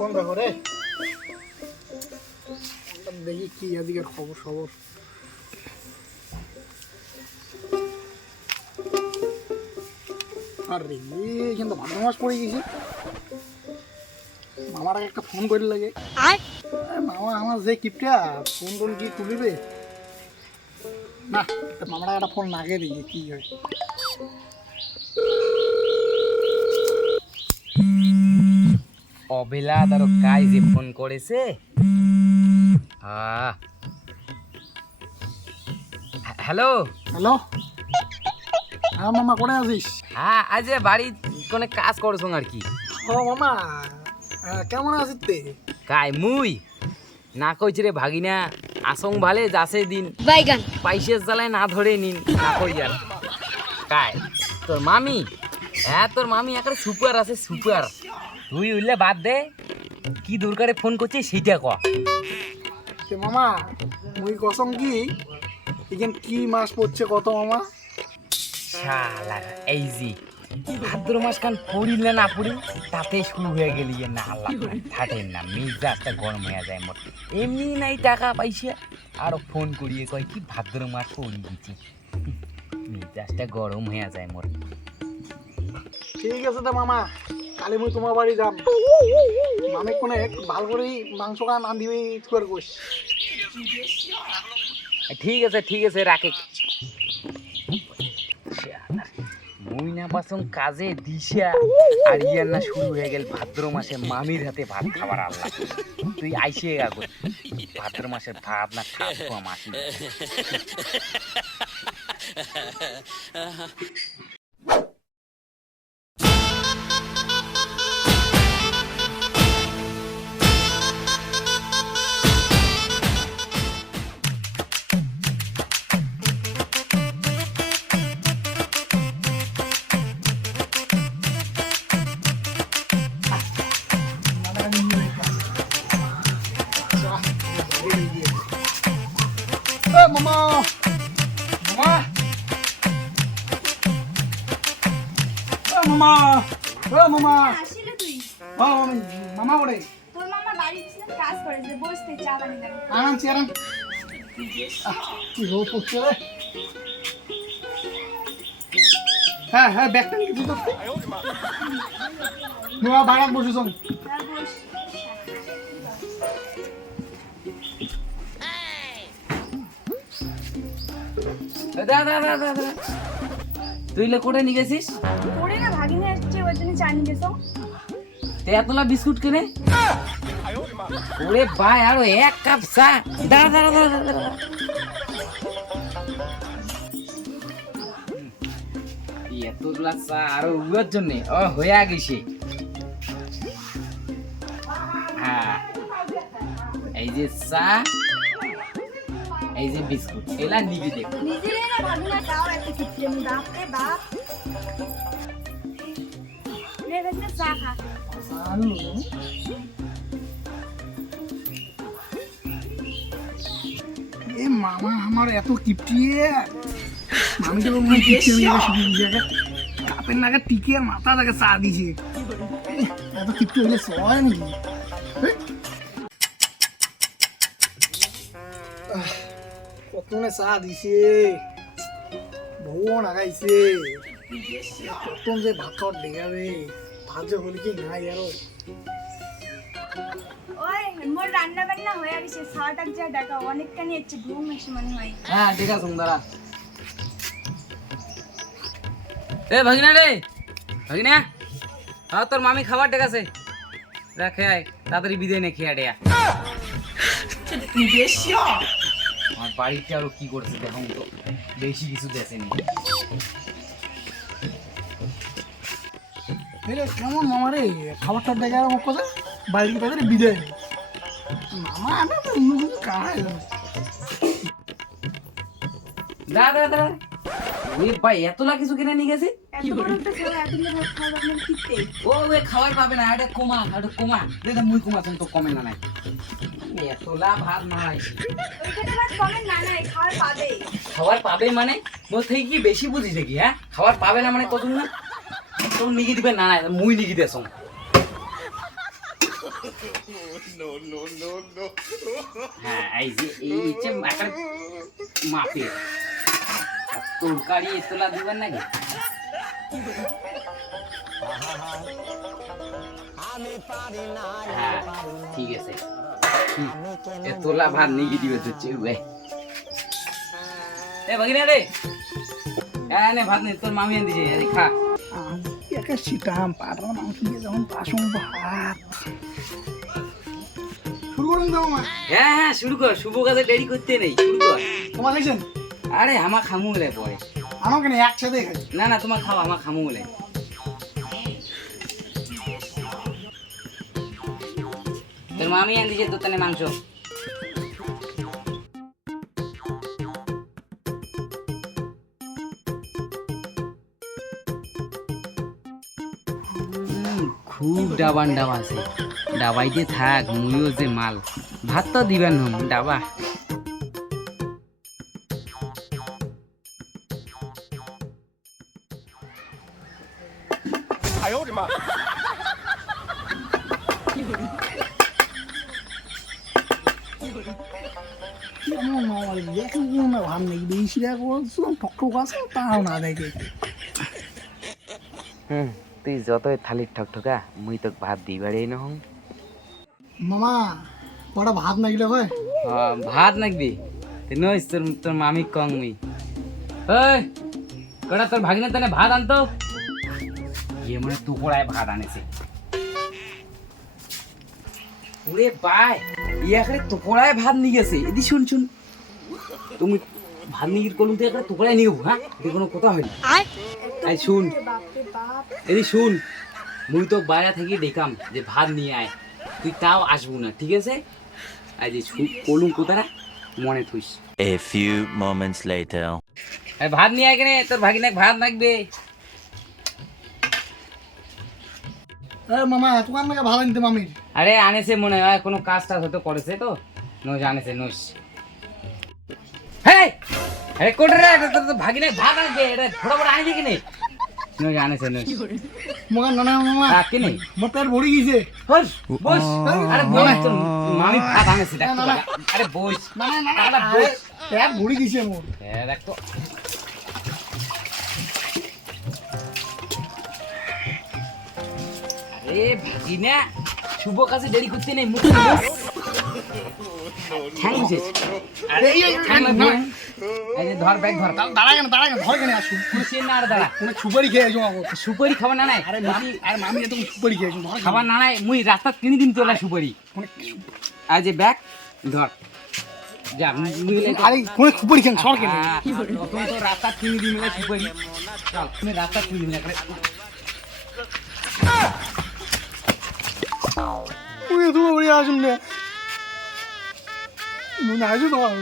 Phone দেখো রে। দেখি কি এদিকে খবর খবর আর রে কিন্তু ভাদ্র মাস পড়ে গেছে। মামার আগে একটা ফোন করে লাগে। এ, মামা আমার যে কিপটা ফোন টোন কি তুলিবে? না মামার আগে একটা ফোন লাগে দিই কি হয়। অবেলা তার কাই যে ফোন করেছে? হ্যাঁ, হ্যালো? হ্যালো? হ্যাঁ মামা কোথায় আছিস? হ্যাঁ আজ বাড়ি কোনে কাজ করছ আর কি। ও মামা কেমন আছিস তে? কাই মুই। না কইছি রে ভাগিনা আসং ভালে যাসে দিন। বাইগান। পাইসের জ্বালায় না ধরে নিন না কই আর। কাই তোর মামি? হ্যাঁ তোর মামি একটা সুপার আছে সুপার। তুই উঠলে বাদ দে। কি দরকারে ফোন করছিস সেইটা ক। মামা মুই কসম কি? এখান কি মাস পড়ছে কত মামা? শালা এই জি ভাদ্র মাস কান পড়িলে না পড়ি তাতে শুরু হয়ে গেলি যে না আল্লাহ থাকেন না মেজাজটা গরম হয়ে যায় মোর এমনি নাই টাকা পাইছে আরও ফোন করিয়ে কয় কি ভাদ্র মাস পড়ি দিচ্ছি মেজাজটা গরম হয়ে যায় মোর ঠিক আছে তো মামা। কালি মুই তোমার বাড়ি যাম। মামে কোনে ভালো করে মাংস কান আনদিবি তুয়ার কোষ ঠিক আছে ঠিক আছে রাখে মুই না কাজে দিশা আর ইয়ার না শুরু হয়ে গেল ভাদ্র মাসে মামির হাতে ভাত খাবার আল্লাহ। তুই আইসে আগত ভাদ্র মাসের ভাত না খাব মাসি। মামা আসলে তুই ও মামি মামা বড়ে তোর মামা বাড়ি কাজ করেছে বসতে চা বানিয়ে দেবে আরাম কি হ্যাঁ হ্যাঁ ব্যাগটা নিয়ে দিত নোয়া বাড়াত বসেছ আর বস দা দা দা দা দা। তুই লে কোটে নিয়ে গেছিস? না, ভাগিনে আসছে গেছো এতলা বিস্কুট কিনে? ওরে ভাই আরও এক কাপ চা। দাঁড়া দাঁড়া দাঁড়া দাঁড়া, এতগুলা চা আরও উড়ার জন্য। ও হয়ে গেছে। হ্যাঁ। এই যে চা এই যে বিস্কুট এলা নিবি দেখ। নিজেরই না তাও এত কিপটে মু বাপ রে বাপ। নে ভাগিনা চা এ মামা, আমার এত কিপটিয়ে মামি তো মনে কিপটে হয়ে গেছে কাপের নাকে টিকে মাথা তাকে চা দিছে এত কিপটে হয়ে গেছে নাকি? এ? কতনে চা দিছে বউ নাগাইছে। কতন যে ভাত দেখাবে যে হলে কি ওই মোর রান্না বান্না হয়ে গেছে ছাটাক যা ডাকা অনেকখানি হচ্ছে ঘুম এসে মনে হয়। হ্যাঁ ঠিক আছে দাঁড়া। এ ভাগিনা রে ভাগিনা। হ্যাঁ তোর মামি খাবার ডেকেছে রাখে আয় তাড়াতাড়ি বিদায় নে খেয়া ডেয়া আমার বাড়িতে আরও কি করছে দেখুন তো। বেশি কিছু দেখেনি। কেমন মামা রে খাবারটা দেখে আর আমার কথা বাড়ির তাদের বিদায় মামা আমি অন্য কিছু কাজ ওই ভাই এতলা কিছু কিনে নিয়ে গেছে? ও ওই খাবার পাবে না এটা কমা এটা কমা। এটা মুই কমা তো কমে না নাই। এতলা ভাত নাই খাবার পাবে মানে? বল থেকে কি বেশি বুঝিস কি হ্যাঁ? খাবার পাবে না মানে কত না তোর নিগি দিবে? না না মুই নিগি দেছ হ্যাঁ এই যে এই হচ্ছে একটা মাপের তরকারি এতলা দিবেন নাকি? হ্যাঁ ঠিক আছে। এতলা ভাত নিয়ে দিবে উবে এ ভগিনা রে। হ্যাঁ নে ভাত নে তোর মামি আন দিছে খা। আমি একে ছিটাম পাটার মাংস দিয়ে যখন পাসং ভাত। শুরু করুন তো মামা হ্যাঁ হ্যাঁ শুরু কর। শুভ কাজে দেরি করতে নেই শুরু কর। তোমার খাইছেন? আরে আমার খামু বলে পরে আমাকে না একসাথে না না তোমার খাও আমার খামু বলে। তোর মামি আন দিছে দোকানে মাংস। খুব ডাবান ডাবা আছে। ডাবাই ডাবাইতে থাক মুইও যে মাল। ভাত তো দিবেন হম ডাবা। কেমন আমার দেখে কোনো ভাব নেই বেশি দেখো ঠক ঠক আছে তাও না দেখে হুম। তুই যতই থালির ঠকঠকা মুই তো ভাত দিবারই ন হম মামা কটা ভাত না গেলে হয় ভাত নাকবি নইস তোর তোর মামি কং মুই। ওই কটা তোর ভাগিনা তানে ভাত আনতো? ইয়ে মানে টুকরায় ভাত আনেছে। ওরে বাই ইয়াকে টুকরায় ভাত নিয়ে গেছে। এদি শুন শুন। তুমি ভাত নিয়ে করলুম তো একটা টুকরায় নিয়ে হ্যাঁ কোনো কথা হয়নি এই শুন বাপরে বাপ এদি শুন মুই তো বাইরে থেকে দেখাম যে ভাত নিয়ে আয়। তুই তাও আসব না ঠিক আছে? আর যে কলুম কোথারা? মনে থুইস। A few moments later. এই ভাত নিয়ে আয় কেনে তোর ভাগিনা ভাত লাগবে এ মামা তোমার নাকি ভালো নিতে মামির? আরে আনেছে মনে হয় কোনো কাজ টাজ হয়তো করেছে তো। নোস আনেছে নোস। হেই! আরে কোটে রে এটা তোর ভাগিনা ভাত আনবে এটা ফটাফট আনবি কিনে? নোস আনেছে নোস মগা নানা মামা হ্যাঁ কিনে। মোর পেট ভরে বস বস। আরে বস মামি ভাত আনেছে দেখ আরে বস। না না না আরে আরে, বস। পেট ভরে গেছে মোর হ্যাঁ দেখ তো। আরে ভাগিনা শুভ কাছে দেরি করতে নেই মুখ ঠ্যাং আরে এই ঠ্যাং লাগবে এই যে ধর ব্যাগ ধর। দাঁড়া কেন দাঁড়া কেন ধর কেন আসুন। কুসিয়ে না আর দাঁড়া। কোনো সুপারি খেয়ে আসুন সুপারি খাবার না নাই? আরে মামি আরে মামি এত সুপারি খেয়ে আসুন খাবার না নাই মুই রাস্তা কিনে দিন তোলা সুপারি। আর যে ব্যাগ ধর। যা আরে কোনো সুপারি খেয়ে সর কেন হ্যাঁ, তো রাস্তা কিনে দিন সুপারি। চল তুমি রাস্তা কিনে দিন বড় আসুন না মনে আসুন তোমার